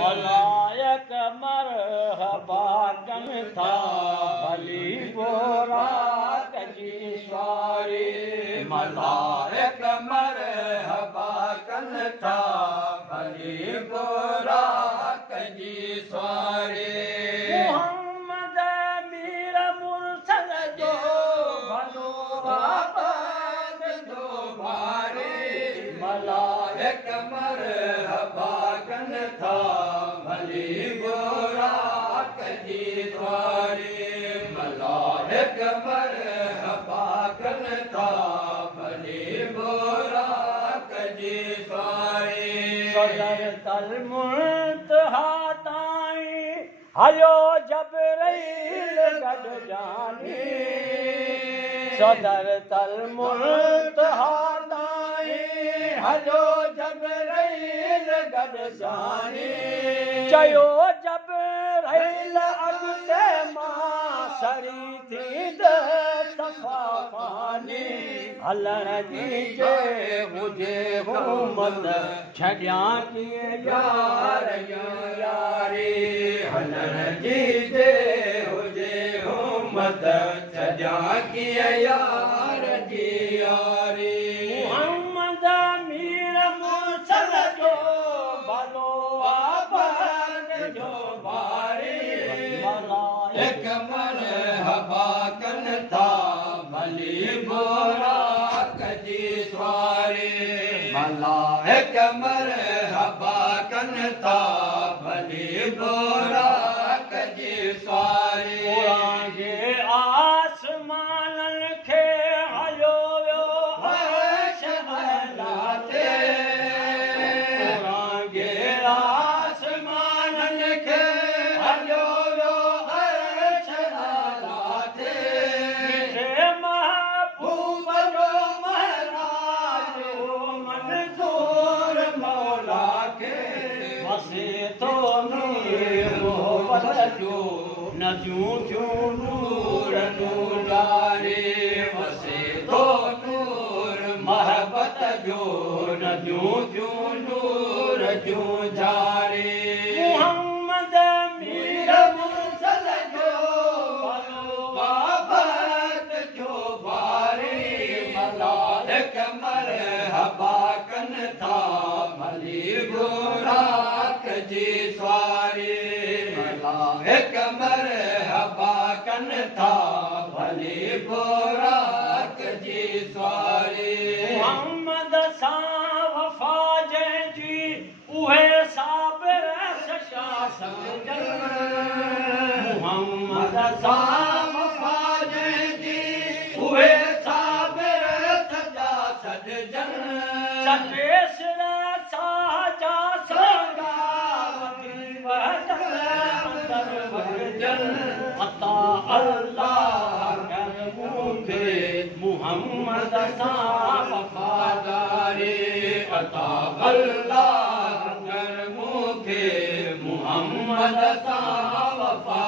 मलायक मरहबा कन था भली बोराक जी स्वारी मलायक मरहबा कन था भली बोराक जी स्वारी मोहम्मद मीर मुरसल जो भलो आबाद जो भारी मलायक मरहबा कन था भली बोराक जी स्वारी मलायक मरहबा कन था भली बोराक जी स्वारी सदर तल मुल्तहा ताईं हलो जबरील गॾ जानी सदर तल मुल्तहा ताईं हलो जबरील गॾ जानी चयो जबरील अॻिते मां सरी थींदे सफ़ा पानी हलण जी जे हुजे हुमत छॾियां कीअं यार यारी हलण जी जे हुजे हुमत छॾियां कीअं यार जी यारी मोहम्मद मीर मुरसल जो भलो आबाद जो भारी एक मरहबा कन था भली बोराक जी स्वारी मलाइक मरहबा कन था भली बोराक जी स्वारी जे आसमाननि खे हलियो वियो अर्श अला ते जे आसमाननि खे हलियो वियो अर्श अला ते मिठे महबूब जो महराज मंज़ूर मौला खे वसे थो नूर मोहब्बत जो नदियूं थियूं नूर नूरारे वसे तो नूर महबत जो नदियूं थियूं नूर जूं जारे मोहम्मद मीर मुरसल जो भलो बाबत जो बारे मलाइक मरहबा कन था भली बोराक जी स्वारी मलाइक मरहबा कन था भली बोराक जी स्वारी मोहम्मद सां वफ़ा जंहिंजी उहे साबिर सचा सम्झनि मोहम्मद सां वफ़ा जंहिंजी उहे साबिर सजा सॾजनि सचे सिर साजा संगा अंदर वञनि अता अल्लाह कर मूंखे मोहम्मद सां वफ़ादारी अता अल्लाह कर मूंखे मोहम्मद सां वफ़ा